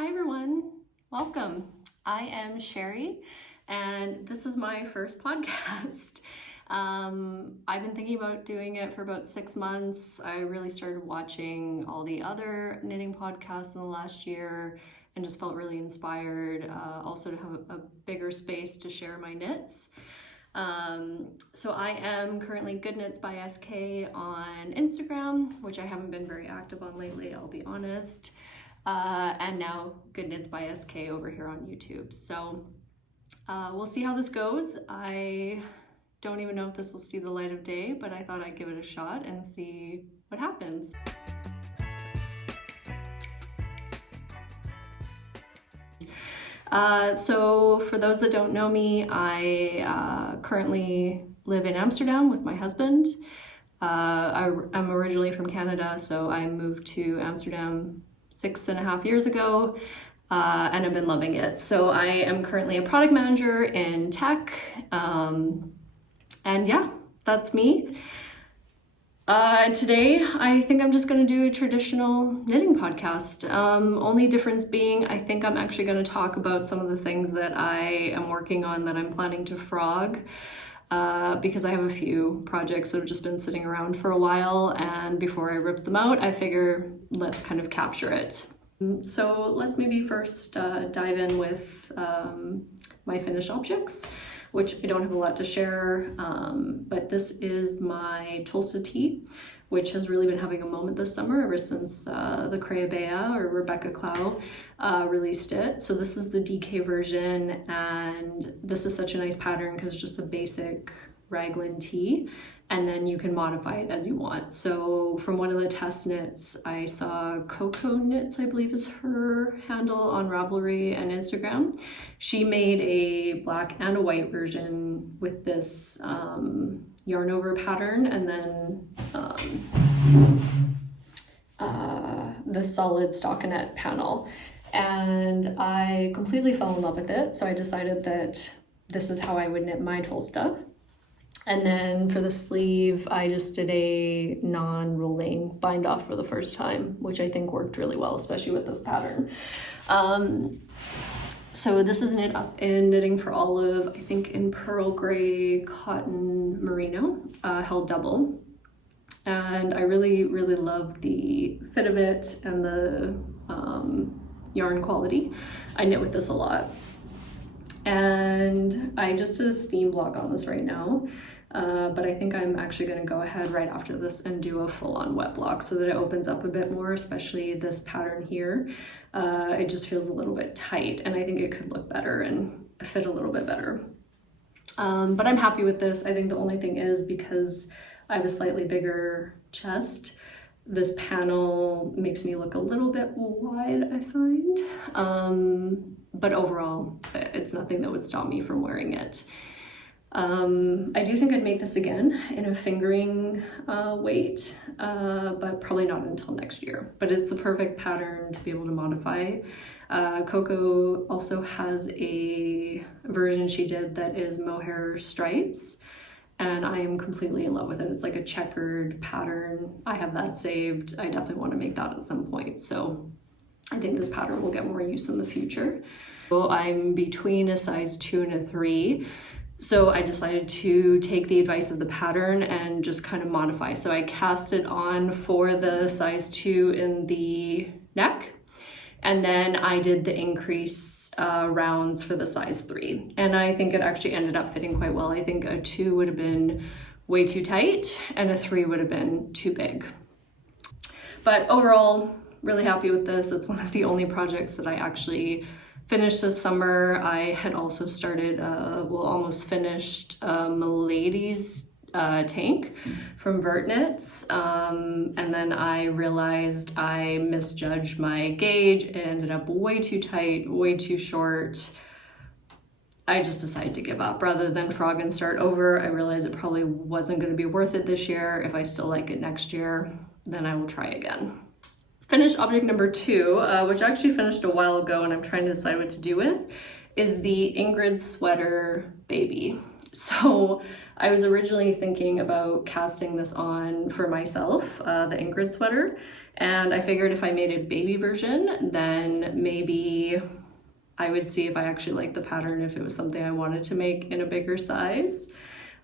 Hi everyone, welcome. I am Sherry and this is my first podcast. I've been thinking about doing it for about 6 months. I really started watching all the other knitting podcasts in the last year and just felt really inspired also to have a bigger space to share my knits. So I am currently Good Knits by SK on Instagram, which I haven't been very active on lately, I'll be honest. And now Good Knits by SK over here on YouTube. So we'll see how this goes. I don't even know if this will see the light of day, but I thought I'd give it a shot and see what happens. So for those that don't know me, I currently live in Amsterdam with my husband. I'm originally from Canada, so I moved to Amsterdam 6.5 years ago, and I've been loving it. So I am currently a product manager in tech, and yeah, that's me. Today, I think I'm just going to do a traditional knitting podcast. Only difference being, I think I'm actually going to talk about some of the things that I am working on that I'm planning to frog. Because I have a few projects that have just been sitting around for a while, and before I rip them out, I figure let's kind of capture it. So let's maybe first dive in with my finished objects, which I don't have a lot to share, but this is my Tolsta Tee, which has really been having a moment this summer ever since the Creabea or Rebecca Clow released it. So this is the DK version, and this is such a nice pattern because it's just a basic raglan tee, and then you can modify it as you want. So from one of the test knits, I saw Coco Knits, I believe is her handle, on Ravelry and Instagram. She made a black and a white version with this yarn over pattern, and then the solid stockinette panel, and I completely fell in love with it. So I decided that this is how I would knit my Tolsta. And then for the sleeve, I just did a non-rolling bind off for the first time, which I think worked really well, especially with this pattern. So this is knit up in Knitting for Olive, I think in Pearl Gray Cotton Merino, held double. And I really, really love the fit of it and the yarn quality. I knit with this a lot. And I just did a steam block on this right now, but I think I'm actually going to go ahead right after this and do a full-on wet block so that it opens up a bit more, especially this pattern here. It just feels a little bit tight, and I think it could look better and fit a little bit better. But I'm happy with this. I think the only thing is, because I have a slightly bigger chest, this panel makes me look a little bit wide, I find. But overall, it's nothing that would stop me from wearing it. I do think I'd make this again in a fingering weight, but probably not until next year. But it's the perfect pattern to be able to modify. Coco also has a version she did that is mohair stripes, and I am completely in love with it. It's like a checkered pattern. I have that saved. I definitely want to make that at some point. So I think this pattern will get more use in the future. So I'm between a size 2 and a 3. So I decided to take the advice of the pattern and just kind of modify. So I cast it on for the size 2 in the neck, and then I did the increase rounds for the size 3. And I think it actually ended up fitting quite well. I think a 2 would have been way too tight and a 3 would have been too big. But overall, really happy with this. It's one of the only projects that I actually finished this summer. I had also started, almost finished Milady's tank from Vert knits, and then I realized I misjudged my gauge. It ended up way too tight, way too short. I just decided to give up rather than frog and start over. I realized it probably wasn't going to be worth it this year. If I still like it next year, then I will try again. Finished object number 2, which I actually finished a while ago and I'm trying to decide what to do with, is the Ingrid sweater baby. So I was originally thinking about casting this on for myself, the Ingrid sweater, And I figured if I made a baby version, then maybe I would see if I actually liked the pattern, if it was something I wanted to make in a bigger size.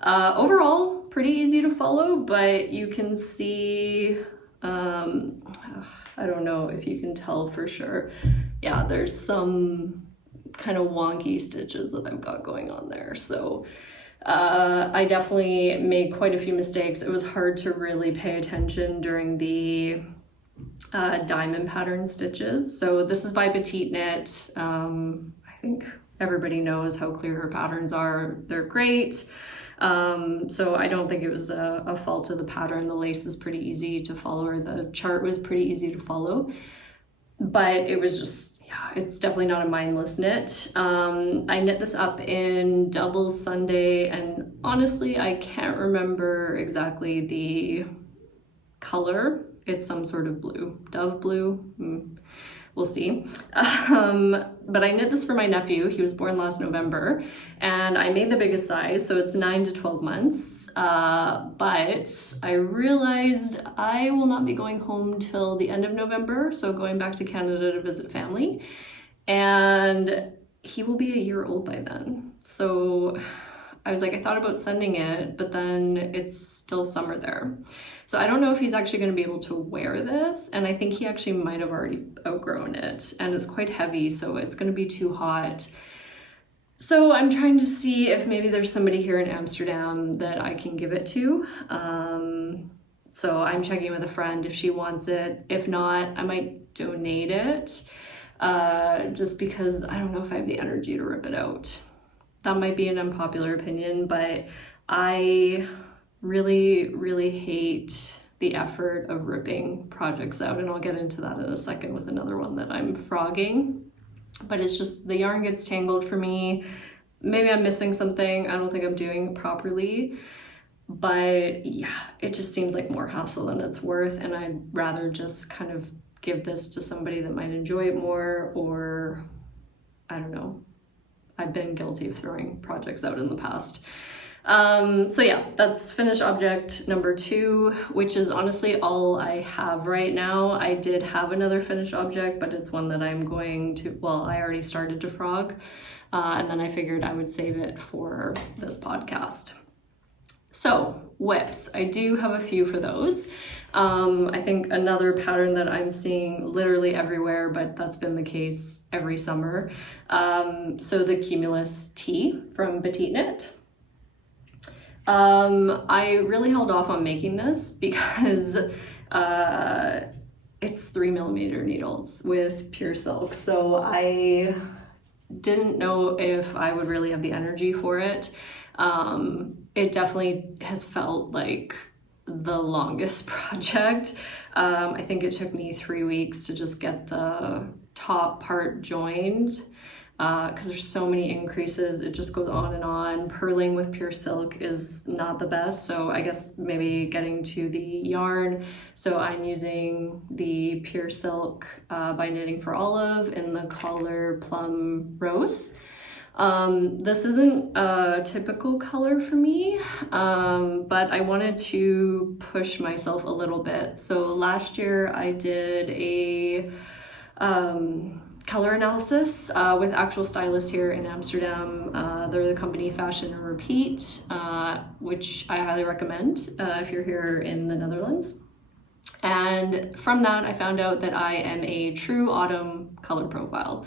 Overall, pretty easy to follow, but you can see, I don't know if you can tell for sure. Yeah, there's some kind of wonky stitches that I've got going on there. So I definitely made quite a few mistakes. It was hard to really pay attention during the diamond pattern stitches. So this is by Petite Knit. I think everybody knows how clear her patterns are. They're great. So I don't think it was a fault of the pattern. The lace was pretty easy to follow, or the chart was pretty easy to follow, but it was just, yeah, it's definitely not a mindless knit. I knit this up in double Sunday, and honestly, I can't remember exactly the color. It's some sort of blue, dove blue. We'll see. But I knit this for my nephew. He was born last November, and I made the biggest size, so it's 9 to 12 months. But I realized I will not be going home till the end of November, so going back to Canada to visit family, and he will be a year old by then. So I was like, I thought about sending it, but then it's still summer there. So I don't know if he's actually going to be able to wear this, and I think he actually might have already outgrown it, and it's quite heavy, so it's going to be too hot. So I'm trying to see if maybe there's somebody here in Amsterdam that I can give it to. So I'm checking with a friend if she wants it. If not, I might donate it, just because I don't know if I have the energy to rip it out. That might be an unpopular opinion, but I really hate the effort of ripping projects out, and I'll get into that in a second with another one that I'm frogging. But it's just, the yarn gets tangled for me. Maybe I'm missing something. I don't think I'm doing it properly, but yeah, it just seems like more hassle than it's worth, and I'd rather just kind of give this to somebody that might enjoy it more, or I don't know. I've been guilty of throwing projects out in the past. So yeah, that's finished object number 2, which is honestly all I have right now. I did have another finished object, but it's one that I'm going to, well, I already started to frog, and then I figured I would save it for this podcast. So whips, I do have a few for those. I think another pattern that I'm seeing literally everywhere, but that's been the case every summer. So the Cumulus Tee from Petite Knit. I really held off on making this because it's 3mm needles with pure silk, so I didn't know if I would really have the energy for it. It definitely has felt like the longest project. I think it took me 3 weeks to just get the top part joined, because there's so many increases. It just goes on and on. Purling with pure silk is not the best, so I guess maybe getting to the yarn. So I'm using the pure silk by Knitting for Olive in the color Plum Rose. This isn't a typical color for me, but I wanted to push myself a little bit. So last year I did a color analysis with actual stylists here in Amsterdam. They're the company Fashion and Repeat, which I highly recommend if you're here in the Netherlands. And from that, I found out that I am a true autumn color profile.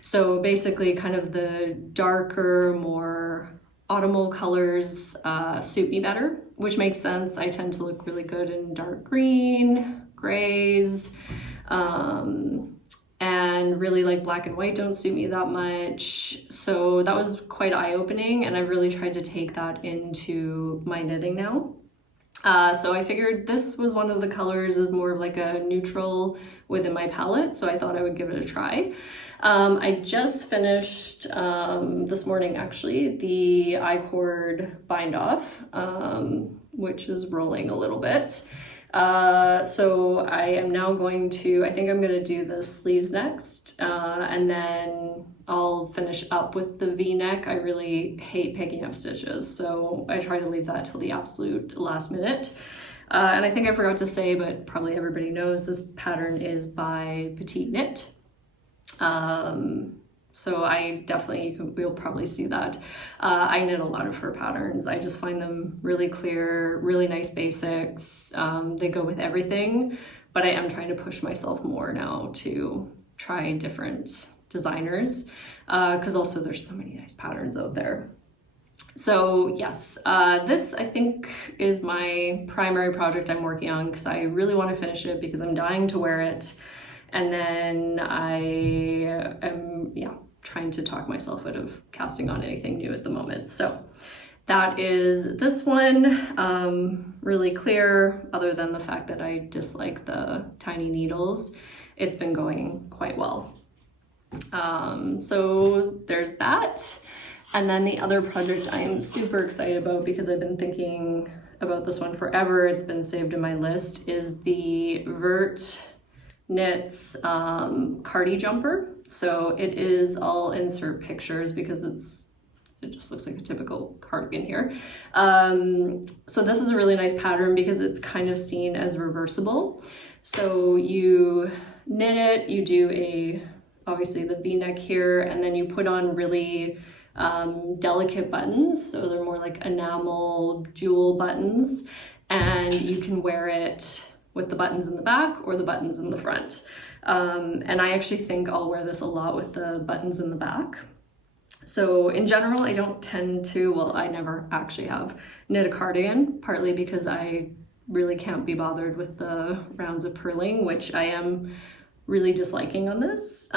So basically kind of the darker, more autumnal colors suit me better, which makes sense. I tend to look really good in dark green, grays, and really like black and white don't suit me that much. So that was quite eye-opening, and I've really tried to take that into my knitting now. So I figured this was one of the colors is more of like a neutral within my palette, so I thought I would give it a try. I just finished this morning actually the I-cord bind off, which is rolling a little bit. So I am now going to, I think I'm going to do the sleeves next, and then I'll finish up with the V-neck. I really hate picking up stitches, so I try to leave that till the absolute last minute. And I think I forgot to say, but probably everybody knows, this pattern is by Petite Knit. So I definitely, you'll probably see that. I knit a lot of her patterns. I just find them really clear, really nice basics. They go with everything, but I am trying to push myself more now to try different designers, because also there's so many nice patterns out there. So yes, this I think is my primary project I'm working on, because I really want to finish it because I'm dying to wear it. And then I am, trying to talk myself out of casting on anything new at the moment. So that is this one, really clear, other than the fact that I dislike the tiny needles. It's been going quite well. So there's that. And then the other project I'm super excited about, because I've been thinking about this one forever, it's been saved in my list, is the Vert Knits CARDI jumper. So it is, I'll insert pictures because it just looks like a typical cardigan here. So this is a really nice pattern because it's kind of seen as reversible. So you knit it, you do obviously the V-neck here, and then you put on really delicate buttons. So they're more like enamel jewel buttons, and you can wear it with the buttons in the back or the buttons in the front. And I actually think I'll wear this a lot with the buttons in the back. So in general, I don't tend to, well, I never actually have knit a cardigan, partly because I really can't be bothered with the rounds of purling, which I am really disliking on this.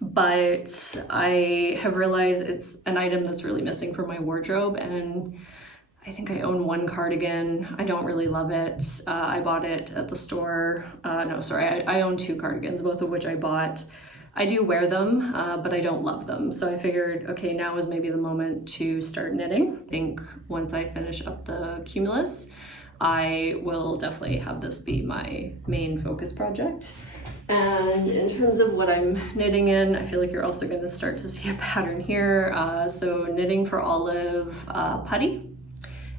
But I have realized it's an item that's really missing from my wardrobe, and I think I own one cardigan. I don't really love it. I bought it at the store. I own two cardigans, both of which I bought. I do wear them, but I don't love them. So I figured, okay, now is maybe the moment to start knitting. I think once I finish up the Cumulus, I will definitely have this be my main focus project. And in terms of what I'm knitting in, I feel like you're also going to start to see a pattern here. So knitting for Olive Putty.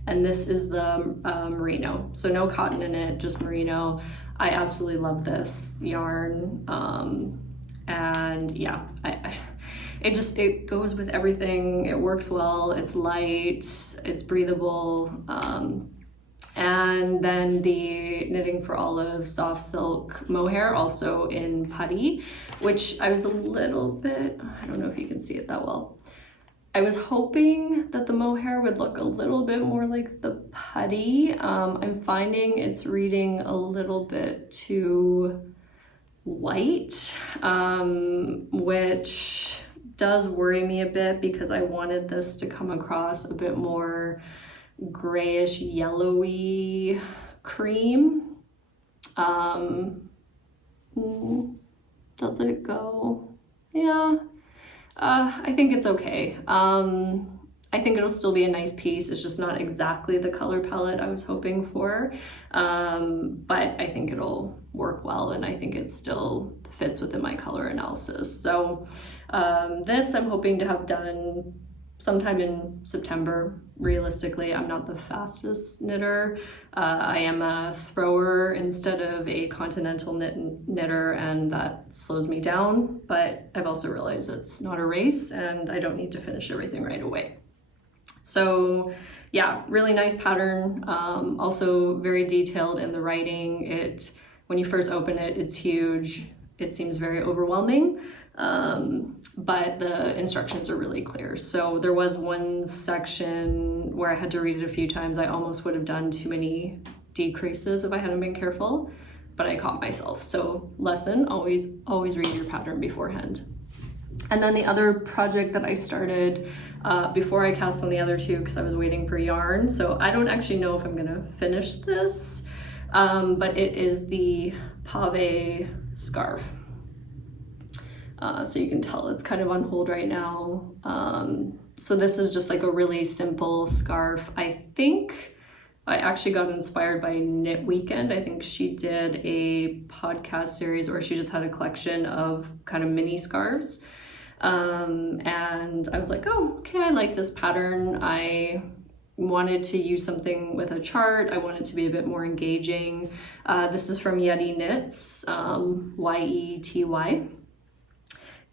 And this is the merino. So no cotton in it, just merino. I absolutely love this yarn. And yeah, it goes with everything. It works well, it's light, it's breathable. And then the knitting for Olive Soft Silk Mohair, also in Putty, which I was a little bit, I don't know if you can see it that well. I was hoping that the mohair would look a little bit more like the Putty. I'm finding it's reading a little bit too white, which does worry me a bit because I wanted this to come across a bit more grayish yellowy cream. Does it go? Yeah, I think it's okay. I think it'll still be a nice piece. It's just not exactly the color palette I was hoping for, but I think it'll work well, and I think it still fits within my color analysis. So this I'm hoping to have done sometime in September. Realistically, I'm not the fastest knitter. I am a thrower instead of a continental knitter, and that slows me down, but I've also realized it's not a race and I don't need to finish everything right away. So yeah, really nice pattern. Also very detailed in the writing. When you first open it, it's huge. It seems very overwhelming. But the instructions are really clear. So there was one section where I had to read it a few times. I almost would have done too many decreases if I hadn't been careful, but I caught myself. So lesson, always read your pattern beforehand. And then the other project that I started before I cast on the other two, because I was waiting for yarn. So I don't actually know if I'm gonna finish this, but it is the Pave scarf. So you can tell it's kind of on hold right now. So this is just like a really simple scarf. I think I actually got inspired by Knit Weekend. I think she did a podcast series where she just had a collection of kind of mini scarves. And I was like, oh, okay, I like this pattern. I wanted to use something with a chart. I wanted to be a bit more engaging. This is from Yety Knits, Yety.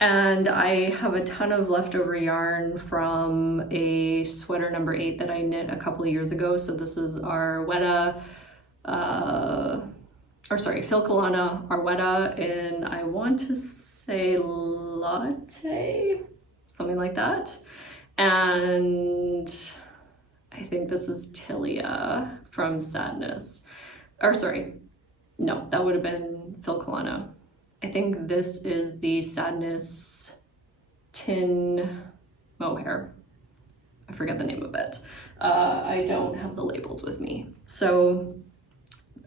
And I have a ton of leftover yarn from a sweater number 8 that I knit a couple of years ago. So this is Arwetta, Filcolana Arwetta, and I want to say latte, something like that. And I think this is Tilia from Sandnes. Or sorry, no, that would have been Filcolana. I think this is the Sandnes Tynn Mohair. I forget the name of it. I don't have the labels with me. So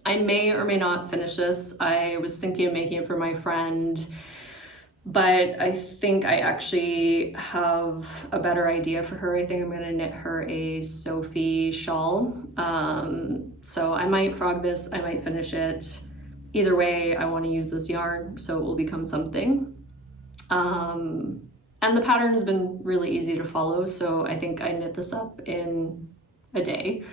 I may or may not finish this. I was thinking of making it for my friend, but I think I actually have a better idea for her. I think I'm gonna knit her a Sophie shawl. So I might frog this, I might finish it. Either way, I want to use this yarn, so it will become something. And the pattern has been really easy to follow, so I think I knit this up in a day.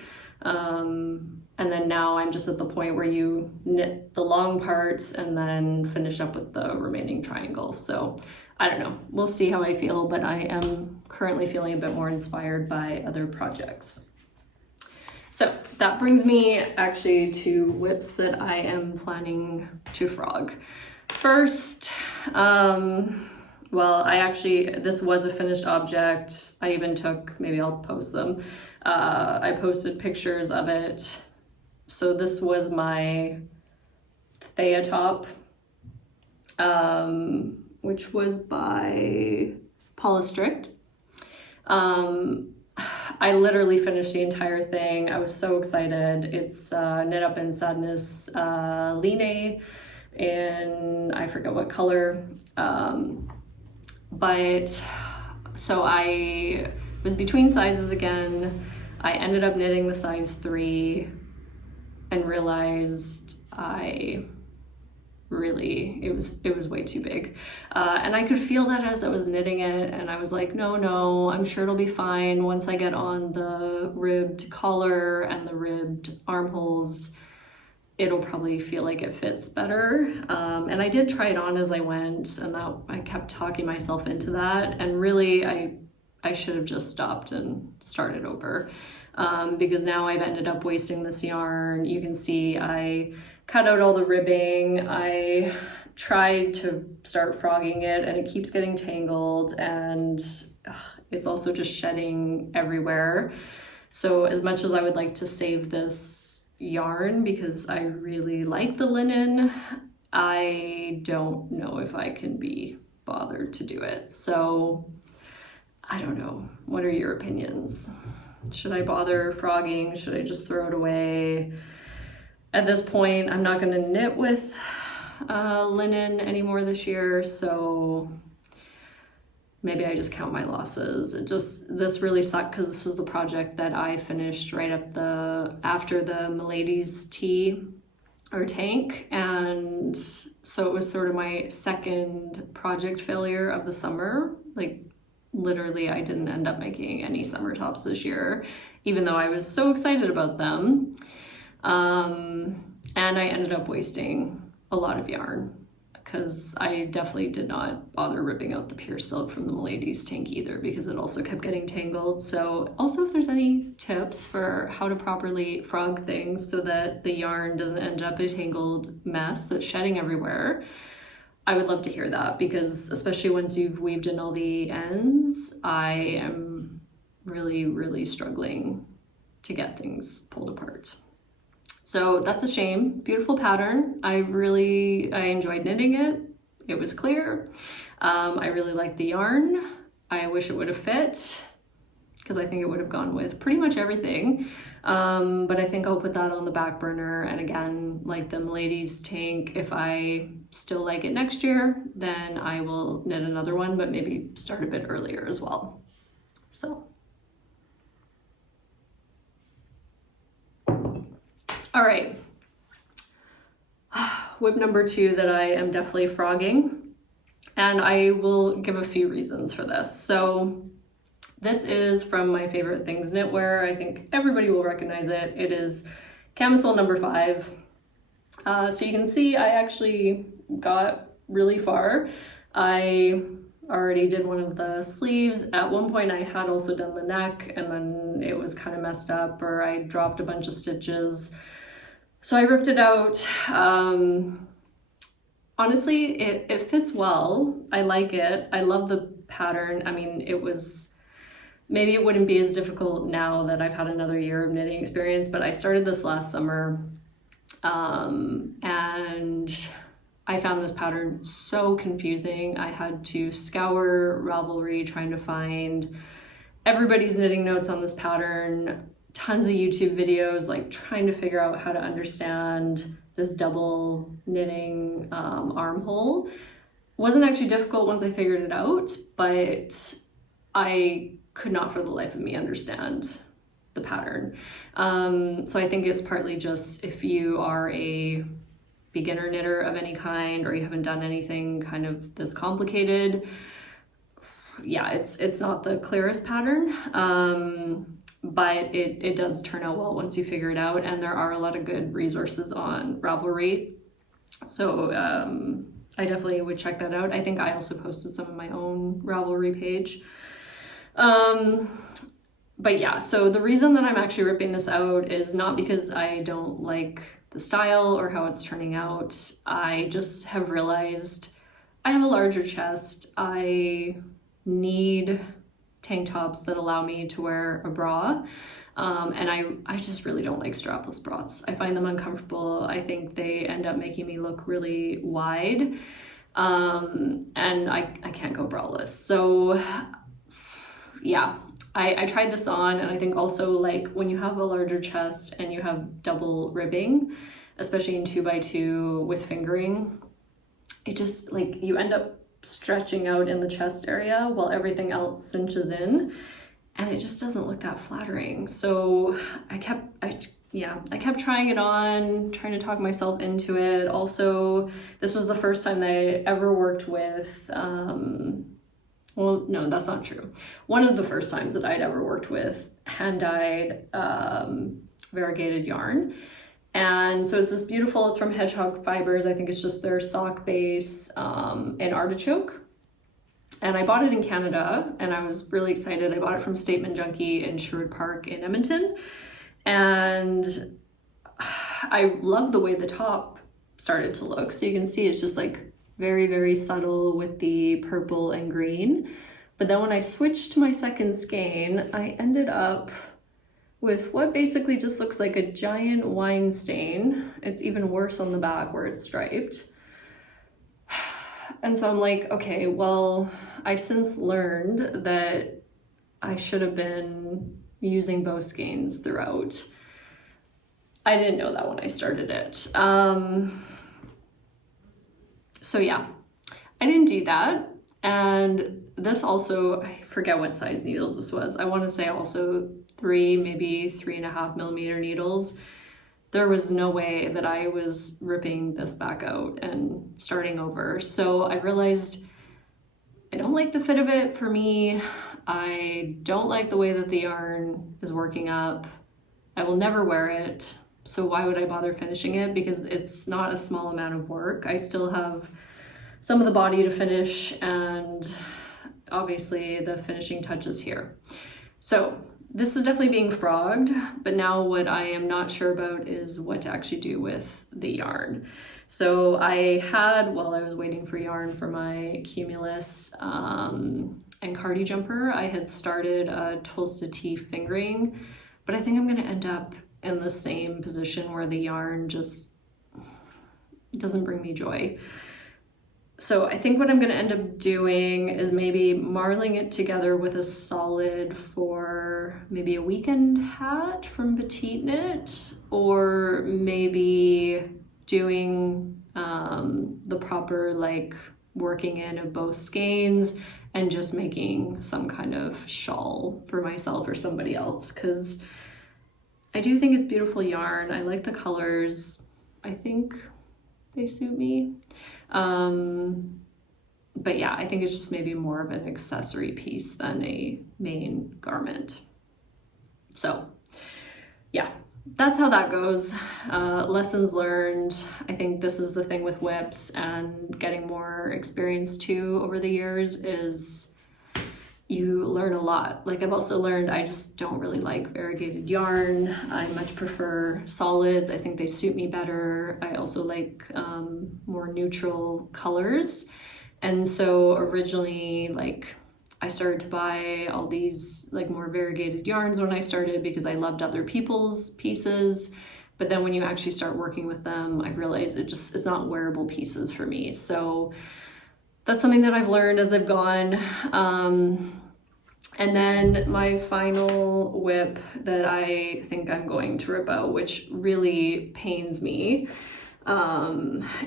And then now I'm just at the point where you knit the long parts and then finish up with the remaining triangle. So I don't know, we'll see how I feel, but I am currently feeling a bit more inspired by other projects. So that brings me actually to whips that I am planning to frog. First, this was a finished object. I even took, maybe I'll post them. I posted pictures of it. So this was my Thea top, which was by Paula Strict. I literally finished the entire thing. I was so excited. It's knit up in Sandnes Line, and I forget what color. But so I was between sizes again. I ended up knitting the size 3 and realized it was way too big. And I could feel that as I was knitting it, and I was like, no, I'm sure it'll be fine. Once I get on the ribbed collar and the ribbed armholes, it'll probably feel like it fits better. And I did try it on as I went, and I kept talking myself into that. And really, I should have just stopped and started over, because now I've ended up wasting this yarn. You can see I cut out all the ribbing. I tried to start frogging it and it keeps getting tangled, and it's also just shedding everywhere. So as much as I would like to save this yarn because I really like the linen, I don't know if I can be bothered to do it. So I don't know. What are your opinions? Should I bother frogging? Should I just throw it away? At this point, I'm not going to knit with linen anymore this year, so maybe I just count my losses. This really sucked because this was the project that I finished right after the Milady's tea or tank, and so it was sort of my second project failure of the summer. Like literally, I didn't end up making any summer tops this year, even though I was so excited about them. And I ended up wasting a lot of yarn because I definitely did not bother ripping out the pure silk from the Milady's tank either, because it also kept getting tangled. So also, if there's any tips for how to properly frog things so that the yarn doesn't end up a tangled mess that's shedding everywhere, I would love to hear that, because especially once you've weaved in all the ends, I am really, really struggling to get things pulled apart. So that's a shame. Beautiful pattern. I enjoyed knitting it. It was clear. I really liked the yarn. I wish it would have fit, because I think it would have gone with pretty much everything. But I think I'll put that on the back burner. And again, like the Milady's tank, if I still like it next year, then I will knit another one, but maybe start a bit earlier as well. So. All right, whip number 2 that I am definitely frogging, and I will give a few reasons for this. So This is from my favorite things knitwear. I think everybody will recognize it. It is camisole number 5. So you can see I actually got really far. I already did one of the sleeves. At one point I had also done the neck, and then it was kind of messed up, or I dropped a bunch of stitches. So I ripped it out. Honestly, it fits well. I like it. I love the pattern. I mean, maybe it wouldn't be as difficult now that I've had another year of knitting experience, but I started this last summer, and I found this pattern so confusing. I had to scour Ravelry trying to find everybody's knitting notes on this pattern, tons of YouTube videos, like trying to figure out how to understand this double knitting armhole. Wasn't actually difficult once I figured it out, but I could not for the life of me understand the pattern. So I think it's partly just if you are a beginner knitter of any kind, or you haven't done anything kind of this complicated, yeah, it's not the clearest pattern, but it does turn out well once you figure it out, and there are a lot of good resources on Ravelry. So I definitely would check that out. I think I also posted some of my own Ravelry page. But yeah, so the reason that I'm actually ripping this out is not because I don't like the style or how it's turning out. I just have realized I have a larger chest. I need tank tops that allow me to wear a bra. And I just really don't like strapless bras. I find them uncomfortable. I think they end up making me look really wide. And I can't go braless. So yeah, I tried this on, and I think also, like, when you have a larger chest and you have double ribbing, especially in 2x2 with fingering, it just, like, you end up stretching out in the chest area while everything else cinches in, and it just doesn't look that flattering. So I kept trying it on, trying to talk myself into it. Also, this was the first time that I ever worked with, well, no, that's not true. One of the first times that I'd ever worked with hand-dyed variegated yarn. And so it's this beautiful, it's from Hedgehog Fibers. I think it's just their sock base and artichoke. And I bought it in Canada, and I was really excited. I bought it from Statement Junkie in Sherwood Park in Edmonton. And I love the way the top started to look. So you can see it's just like very, very subtle with the purple and green. But then when I switched to my second skein, I ended up with what basically just looks like a giant wine stain. It's even worse on the back where it's striped. And so I'm like, okay, well, I've since learned that I should have been using both skeins throughout. I didn't know that when I started it. So yeah, I didn't do that. And this also, I forget what size needles this was. I want to say also 3, maybe 3.5 millimeter needles. There was no way that I was ripping this back out and starting over. So I realized I don't like the fit of it for me. I don't like the way that the yarn is working up. I will never wear it. So why would I bother finishing it? Because it's not a small amount of work. I still have some of the body to finish, and obviously the finishing touches here. So this is definitely being frogged, but now what I am not sure about is what to actually do with the yarn. So I had, while I was waiting for yarn for my Cumulus and CARDI jumper, I had started a Tolsta Tee fingering, but I think I'm gonna end up in the same position where the yarn just doesn't bring me joy. So I think what I'm gonna end up doing is maybe marling it together with a solid for maybe a weekend hat from Petite knit, or maybe doing the proper like working in of both skeins and just making some kind of shawl for myself or somebody else, because I do think it's beautiful yarn. I like the colors. I think they suit me. But yeah, I think it's just maybe more of an accessory piece than a main garment. So yeah, that's how that goes. Lessons learned. I think this is the thing with whips and getting more experience too over the years is you learn a lot. Like I've also learned I just don't really like variegated yarn. I much prefer solids. I think they suit me better. I also like more neutral colors. And so originally, like, I started to buy all these like more variegated yarns when I started because I loved other people's pieces. But then when you actually start working with them, I realized it's not wearable pieces for me. So that's something that I've learned as I've gone. And then my final whip that I think I'm going to rip out, which really pains me,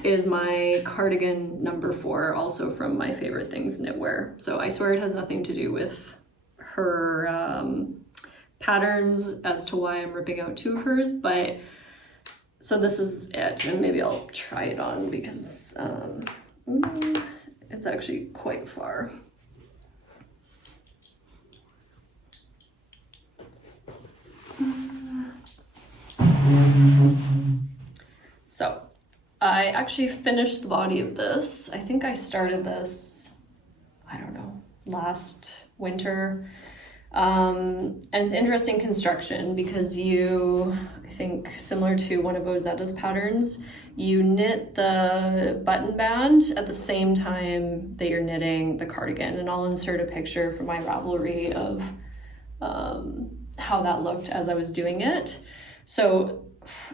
is my cardigan number 4, also from My Favorite Things Knitwear. So I swear it has nothing to do with her patterns as to why I'm ripping out 2 of hers, but so this is it, and maybe I'll try it on because it's actually quite far. So I actually finished the body of this. I think I started this, I don't know, last winter. And it's interesting construction because I think similar to one of Rosetta's patterns, you knit the button band at the same time that you're knitting the cardigan. And I'll insert a picture from my Ravelry of how that looked as I was doing it. So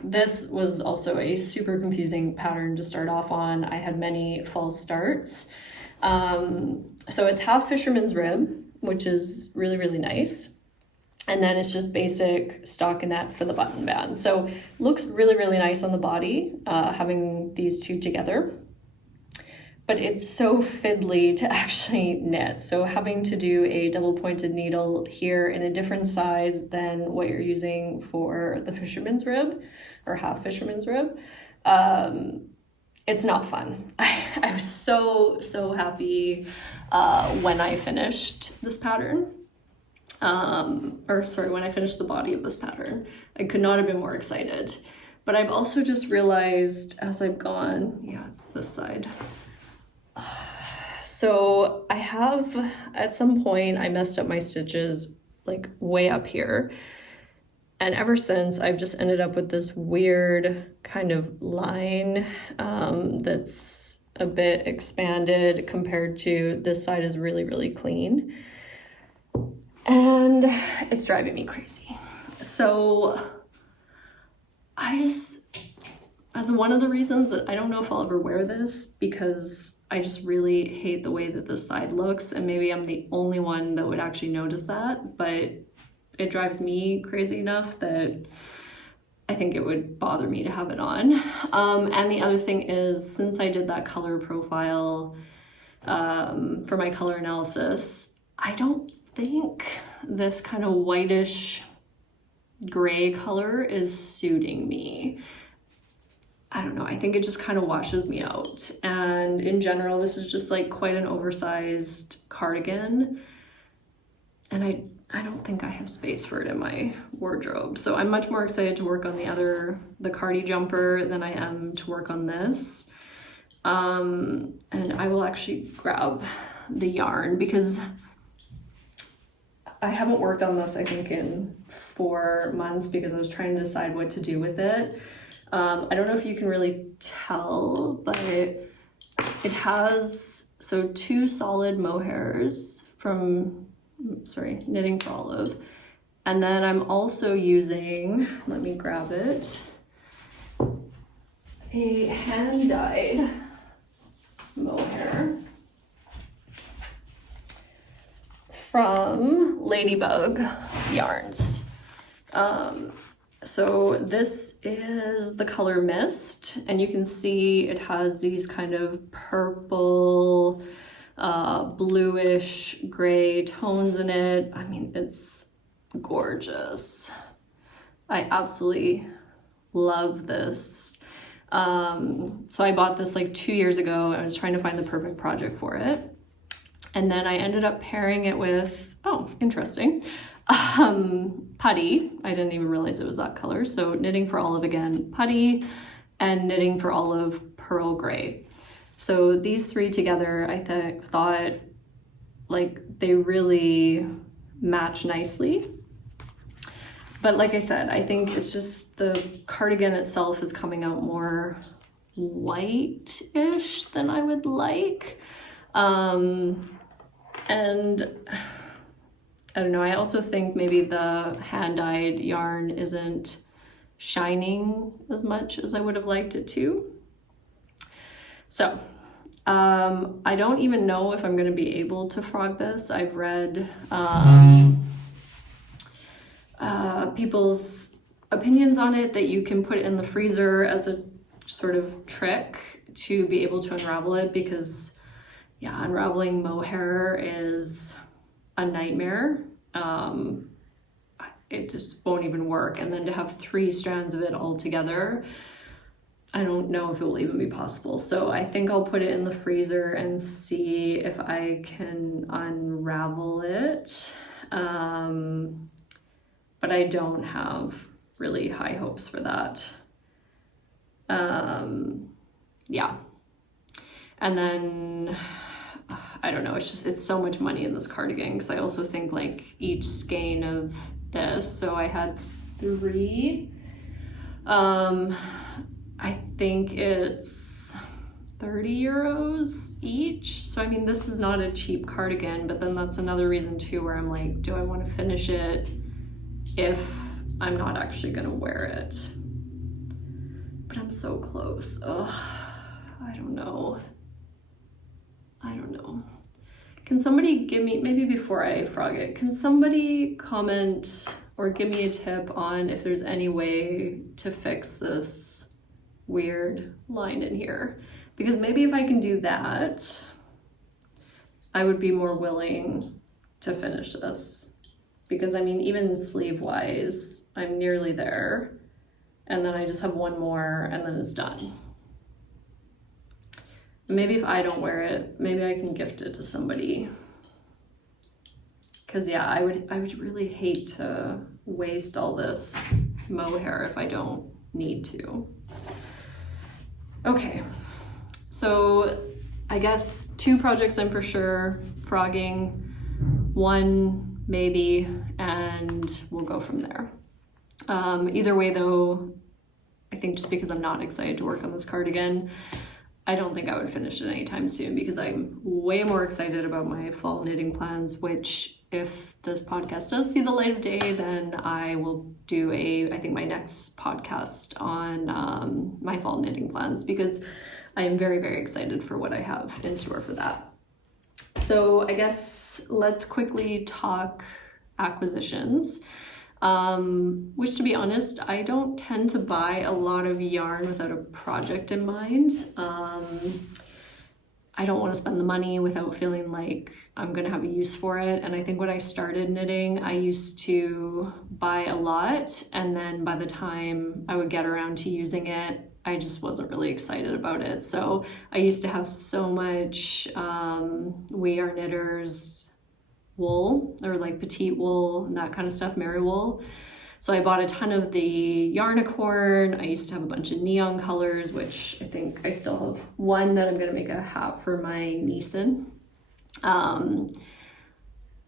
this was also a super confusing pattern to start off on. I had many false starts. So it's half fisherman's rib, which is really, really nice. And then it's just basic stockinette for the button band. So looks really, really nice on the body, having these two together. But it's so fiddly to actually knit. So having to do a double pointed needle here in a different size than what you're using for the fisherman's rib or half fisherman's rib, it's not fun. I was so happy when I finished this pattern. When I finished the body of this pattern. I could not have been more excited. But I've also just realized as I've gone, yeah, it's this side. So I have, at some point, I messed up my stitches like way up here. And ever since, I've just ended up with this weird kind of line that's a bit expanded compared to this side is really, really clean. And it's driving me crazy. So that's one of the reasons that I don't know if I'll ever wear this, because I just really hate the way that this side looks, and maybe I'm the only one that would actually notice that, but it drives me crazy enough that I think it would bother me to have it on. And the other thing is, since I did that color profile for my color analysis, I don't think this kind of whitish gray color is suiting me. I don't know, I think it just kind of washes me out. And in general, this is just like quite an oversized cardigan. And I don't think I have space for it in my wardrobe. So I'm much more excited to work on the CARDI jumper than I am to work on this. And I will actually grab the yarn because I haven't worked on this, I think, in 4 months because I was trying to decide what to do with it. I don't know if you can really tell, but it has, 2 solid mohairs from, Knitting for Olive. And then I'm also using, let me grab it, a hand-dyed mohair from Ladybug Yarns. So this is the color Mist, and you can see it has these kind of purple, bluish gray tones in it. I mean, it's gorgeous. I absolutely love this. So I bought this like 2 years ago. I was trying to find the perfect project for it. And then I ended up pairing it with, oh, interesting, Putty. I didn't even realize it was that color. So knitting for Olive again, Putty, and knitting for Olive, Pearl Gray. So these three together, I thought like they really match nicely. But like I said, I think it's just the cardigan itself is coming out more white-ish than I would like. And I don't know, I also think maybe the hand-dyed yarn isn't shining as much as I would have liked it to. So I don't even know if I'm going to be able to frog this. I've read people's opinions on it, that you can put it in the freezer as a sort of trick to be able to unravel it, because yeah, unraveling mohair is a nightmare. It just won't even work. And then to have 3 strands of it all together, I don't know if it will even be possible. So I think I'll put it in the freezer and see if I can unravel it. But I don't have really high hopes for that. Yeah. And then, I don't know, it's so much money in this cardigan, because I also think like each skein of this, so I had 3. I think it's 30 euros each. So I mean, this is not a cheap cardigan, but then that's another reason too where I'm like, do I want to finish it if I'm not actually gonna wear it? But I'm so close. Ugh, I don't know. Can somebody give me, maybe before I frog it, can somebody comment or give me a tip on if there's any way to fix this weird line in here? Because maybe if I can do that, I would be more willing to finish this. Because I mean, even sleeve wise, I'm nearly there. And then I just have one more and then it's done. Maybe if I don't wear it, maybe I can gift it to somebody. Cause yeah, I would really hate to waste all this mohair if I don't need to. Okay, so I guess 2 projects I'm for sure frogging, 1 maybe, and we'll go from there. Either way though, I think just because I'm not excited to work on this cardigan, I don't think I would finish it anytime soon, because I'm way more excited about my fall knitting plans, which if this podcast does see the light of day, then I will do I think my next podcast on my fall knitting plans, because I am very, very excited for what I have in store for that. So I guess let's quickly talk acquisitions. Which, to be honest, I don't tend to buy a lot of yarn without a project in mind. I don't want to spend the money without feeling like I'm going to have a use for it. And I think when I started knitting, I used to buy a lot, and then by the time I would get around to using it, I just wasn't really excited about it. So I used to have so much We Are Knitters wool, or like Petite wool and that kind of stuff, Mary wool. So I bought a ton of the Yarnicorn. I used to have a bunch of neon colors, which I think I still have one that I'm gonna make a hat for my niece in.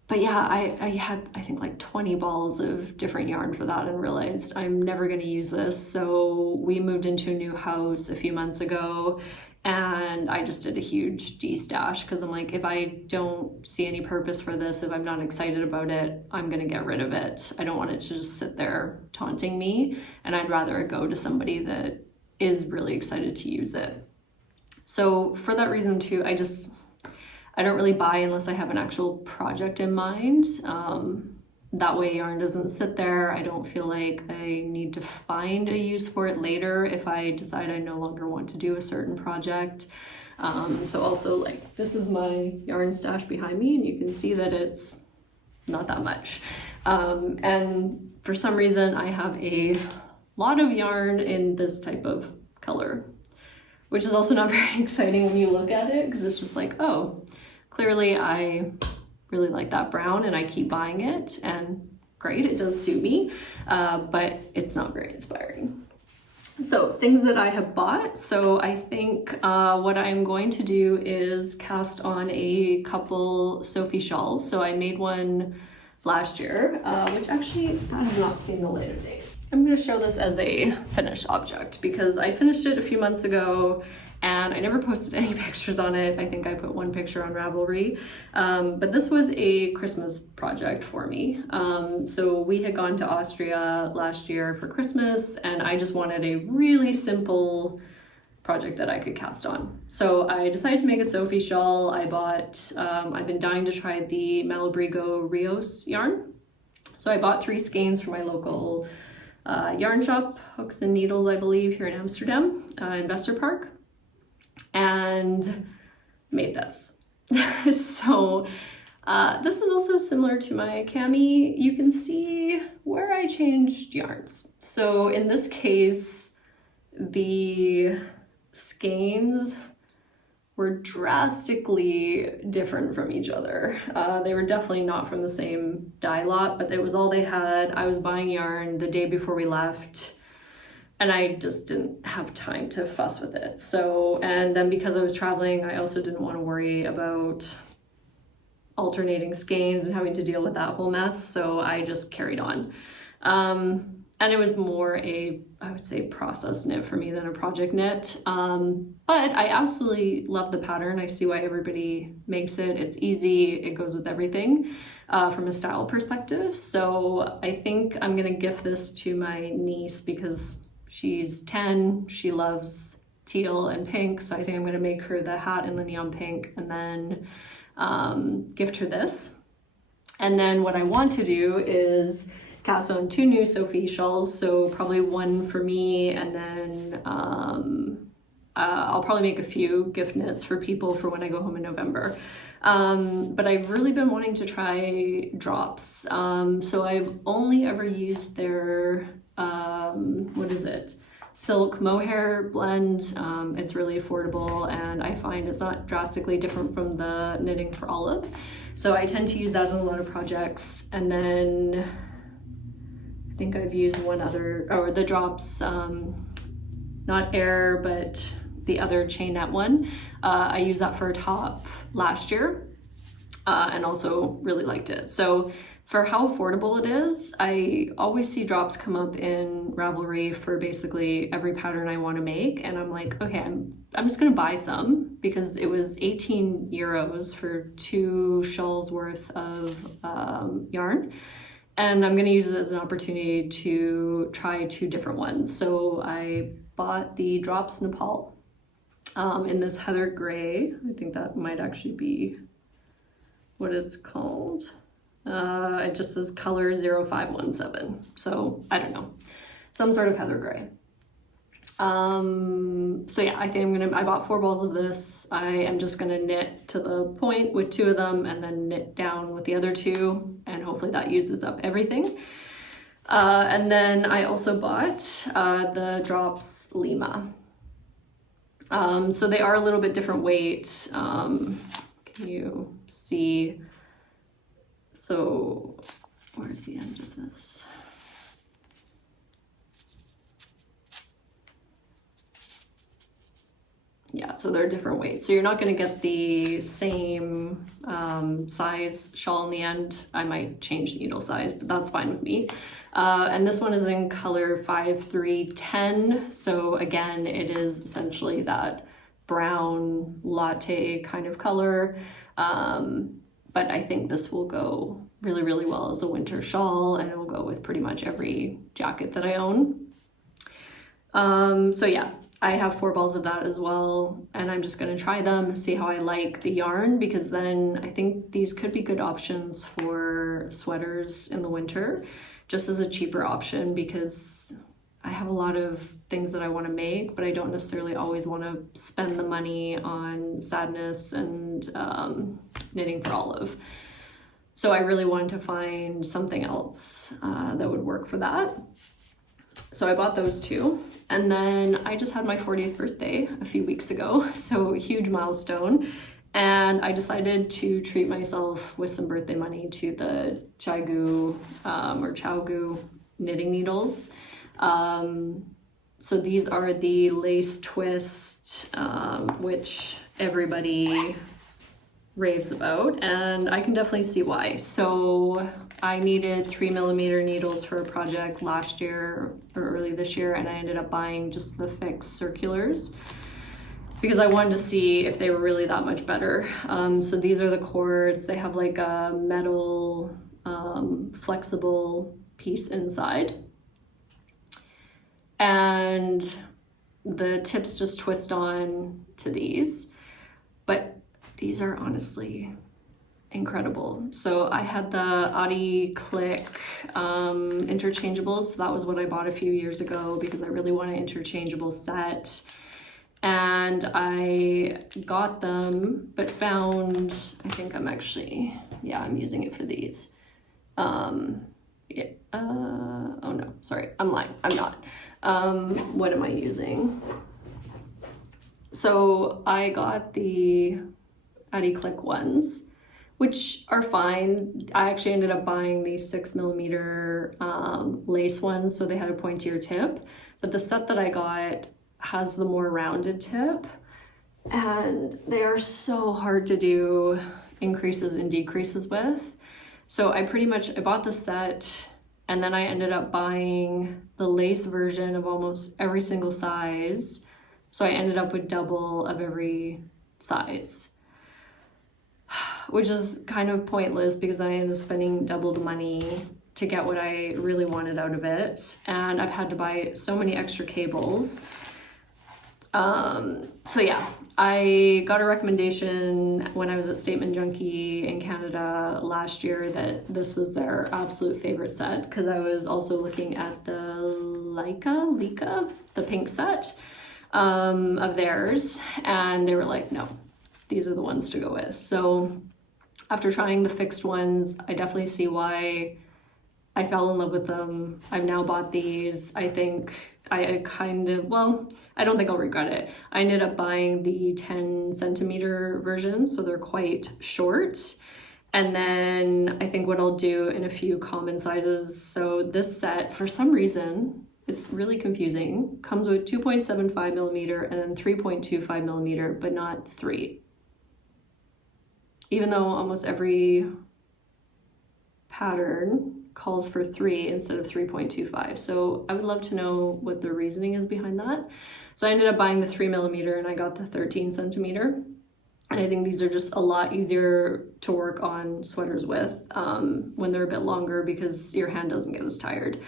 But yeah, I had, I think like 20 balls of different yarn for that, and realized I'm never gonna use this. So we moved into a new house a few months ago, and I just did a huge de-stash, because I'm like, if I don't see any purpose for this, if I'm not excited about it, I'm gonna get rid of it. I don't want it to just sit there taunting me, and I'd rather it go to somebody that is really excited to use it. So for that reason too, I don't really buy unless I have an actual project in mind. That way yarn doesn't sit there. I don't feel like I need to find a use for it later if I decide I no longer want to do a certain project. So also, like, this is my yarn stash behind me, and you can see that it's not that much. And for some reason I have a lot of yarn in this type of color. which is also not very exciting when you look at it, because it's just like, oh, clearly I really like that brown and I keep buying it, and great, it does suit me, but it's not very inspiring. So things that I have bought. So I think what I'm going to do is cast on a couple Sophie shawls. So I made one last year, which actually that has not seen the light of day. I'm going to show this as a finished object because I finished it a few months ago and I never posted any pictures on it. I think I put one picture on Ravelry, but this was a Christmas project for me. So we had gone to Austria last year for Christmas and I just wanted a really simple project that I could cast on. So I decided to make a Sophie shawl. I bought, I've been dying to try the Malabrigo Rios yarn. So I bought 3 skeins from my local yarn shop, Hooks and Needles, I believe, here in Amsterdam, Investor Park, and made this. So this is also similar to my cami. You can see where I changed yarns. So in this case, the skeins were drastically different from each other. They were definitely not from the same dye lot, but it was all they had. I was buying yarn the day before we left and I just didn't have time to fuss with it. So, and then because I was traveling, I also didn't want to worry about alternating skeins and having to deal with that whole mess. So I just carried on. And it was more a, I would say, process knit for me than a project knit. But I absolutely love the pattern. I see why everybody makes it. It's easy. It goes with everything from a style perspective. So I think I'm going to gift this to my niece because she's 10. She loves teal and pink. So I think I'm going to make her the hat in the neon pink and then gift her this. And then what I want to do is cast on 2 new Sophie shawls, so probably one for me, and then I'll probably make a few gift knits for people for when I go home in November. But I've really been wanting to try drops. So I've only ever used their, what is it? Silk Mohair blend. It's really affordable and I find it's not drastically different from the knitting for Olive. So I tend to use that in a lot of projects. And then I think I've used one other, or the drops, not Air, but the other chain net one. I used that for a top last year and also really liked it. So for how affordable it is, I always see drops come up in Ravelry for basically every pattern I want to make. And I'm like, okay, I'm just going to buy some because it was 18 euros for 2 shawls worth of yarn. And I'm going to use it as an opportunity to try 2 different ones. So I bought the Drops Nepal in this heather gray. I think that might actually be what it's called. It just says color 0517. So I don't know, some sort of heather gray. So yeah, I think I bought 4 balls of this. I am just gonna knit to the point with 2 of them and then knit down with the other 2, and hopefully that uses up everything. And then I also bought the Drops Lima. So they are a little bit different weight. Can you see? So where's the end of this? Yeah, so they're different weights. So you're not going to get the same size shawl in the end. I might change needle size, but that's fine with me. And this one is in color 5310. So again, it is essentially that brown latte kind of color. But I think this will go really, really well as a winter shawl, and it will go with pretty much every jacket that I own. So yeah. I have 4 balls of that as well, and I'm just going to try them, see how I like the yarn, because then I think these could be good options for sweaters in the winter, just as a cheaper option, because I have a lot of things that I want to make, but I don't necessarily always want to spend the money on Sandnes and knitting for Olive. So I really wanted to find something else that would work for that. So I bought those two. And then I just had my 40th birthday a few weeks ago, so huge milestone. And I decided to treat myself with some birthday money to the Chaigu or Chowgu knitting needles. So these are the lace twist, which everybody raves about, and I can definitely see why. So I needed 3mm needles for a project last year or early this year, and I ended up buying just the fixed circulars because I wanted to see if they were really that much better. So these are the cords. They have like a metal flexible piece inside, and the tips just twist on to these, but these are honestly incredible. So I had the Yety Click interchangeables, so that was what I bought a few years ago because I really want an interchangeable set. And I got them, but found, I think I'm actually, yeah, I'm using it for these. Oh no, sorry, I'm lying, I'm not. What am I using? So I got the Yety Click ones, which are fine. I actually ended up buying these 6mm lace ones, so they had a pointier tip, but the set that I got has the more rounded tip, and they are so hard to do increases and decreases with. So I bought the set, and then I ended up buying the lace version of almost every single size. So I ended up with double of every size, which is kind of pointless because I ended up spending double the money to get what I really wanted out of it. And I've had to buy so many extra cables. So yeah, I got a recommendation when I was at Statement Junkie in Canada last year that this was their absolute favorite set, because I was also looking at the Leica, the pink set of theirs, and they were like, no, these are the ones to go with. So after trying the fixed ones, I definitely see why I fell in love with them. I've now bought these. I think I don't think I'll regret it. I ended up buying the 10cm version, so they're quite short. And then I think what I'll do in a few common sizes. So this set, for some reason, it's really confusing, comes with 2.75mm and then 3.25mm, but not 3. Even though almost every pattern calls for 3 instead of 3.25. So I would love to know what the reasoning is behind that. So I ended up buying the 3mm and I got the 13cm. And I think these are just a lot easier to work on sweaters with when they're a bit longer, because your hand doesn't get as tired.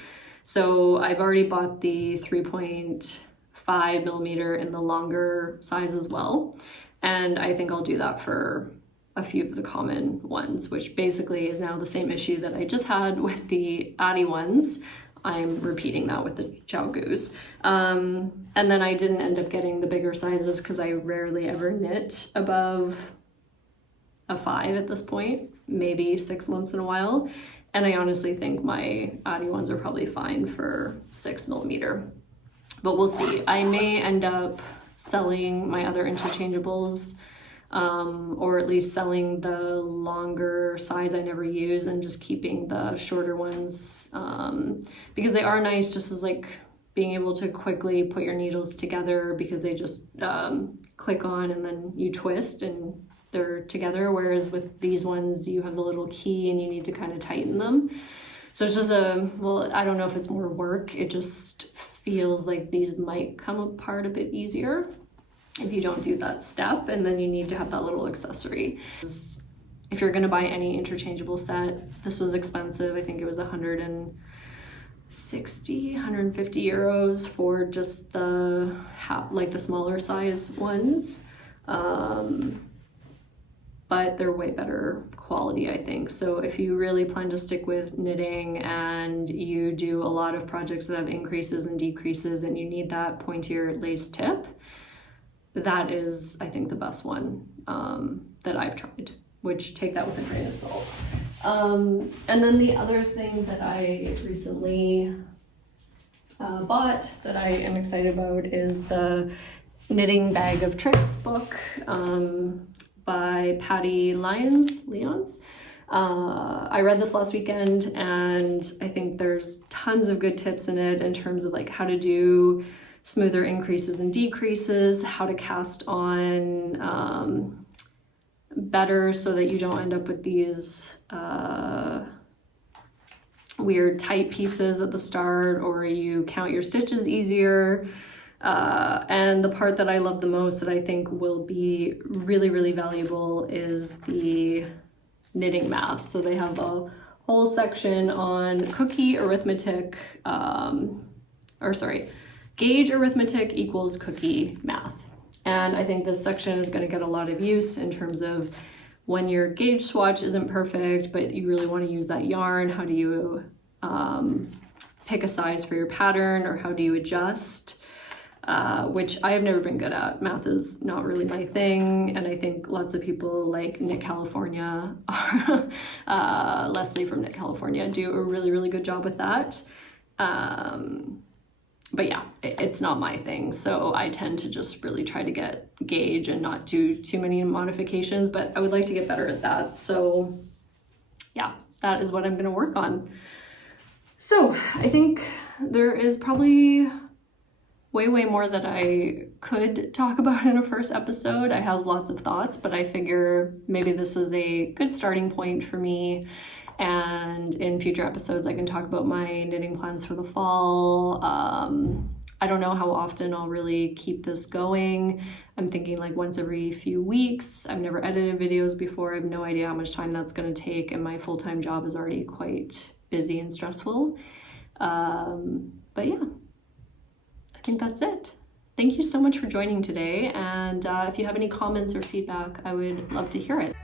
So I've already bought the 3.5mm in the longer size as well. And I think I'll do that for a few of the common ones, which basically is now the same issue that I just had with the Yety ones. I'm repeating that with the Chowgus. And then I didn't end up getting the bigger sizes because I rarely ever knit above a 5 at this point, maybe 6 months in a while. And I honestly think my Yety ones are probably fine for 6mm, but we'll see. I may end up selling my other interchangeables, or at least selling the longer size I never use and just keeping the shorter ones, because they are nice, just as like being able to quickly put your needles together, because they just click on and then you twist and they're together, whereas with these ones you have the little key and you need to kind of tighten them. So it's just well, I don't know if it's more work, it just feels like these might come apart a bit easier if you don't do that step, and then you need to have that little accessory. If you're gonna buy any interchangeable set, this was expensive. I think it was 150 euros for just the smaller size ones. But they're way better quality, I think. So if you really plan to stick with knitting and you do a lot of projects that have increases and decreases and you need that pointier lace tip, that is, I think, the best one that I've tried, which take that with a grain of salt. And then the other thing that I recently bought that I am excited about is the Knitting Bag of Tricks book by Patty Lyons. I read this last weekend and I think there's tons of good tips in it in terms of like how to do smoother increases and decreases, how to cast on better so that you don't end up with these weird tight pieces at the start, or you count your stitches easier. And the part that I love the most that I think will be really, really valuable is the knitting math. So they have a whole section on cookie arithmetic, gauge arithmetic equals cookie math. And I think this section is going to get a lot of use in terms of when your gauge swatch isn't perfect, but you really want to use that yarn. How do you pick a size for your pattern, or how do you adjust? Which I have never been good at. Math is not really my thing, and I think lots of people like Knit California, Leslie from Knit California, do a really, really good job with that. But yeah, it's not my thing, so I tend to just really try to get gauge and not do too many modifications, but I would like to get better at that. So yeah, that is what I'm going to work on. So I think there is probably way more that I could talk about in a first episode. I have lots of thoughts, but I figure maybe this is a good starting point for me. And in future episodes, I can talk about my knitting plans for the fall. I don't know how often I'll really keep this going. I'm thinking like once every few weeks. I've never edited videos before. I have no idea how much time that's going to take, and my full-time job is already quite busy and stressful. But yeah, I think that's it. Thank you so much for joining today, and if you have any comments or feedback, I would love to hear it.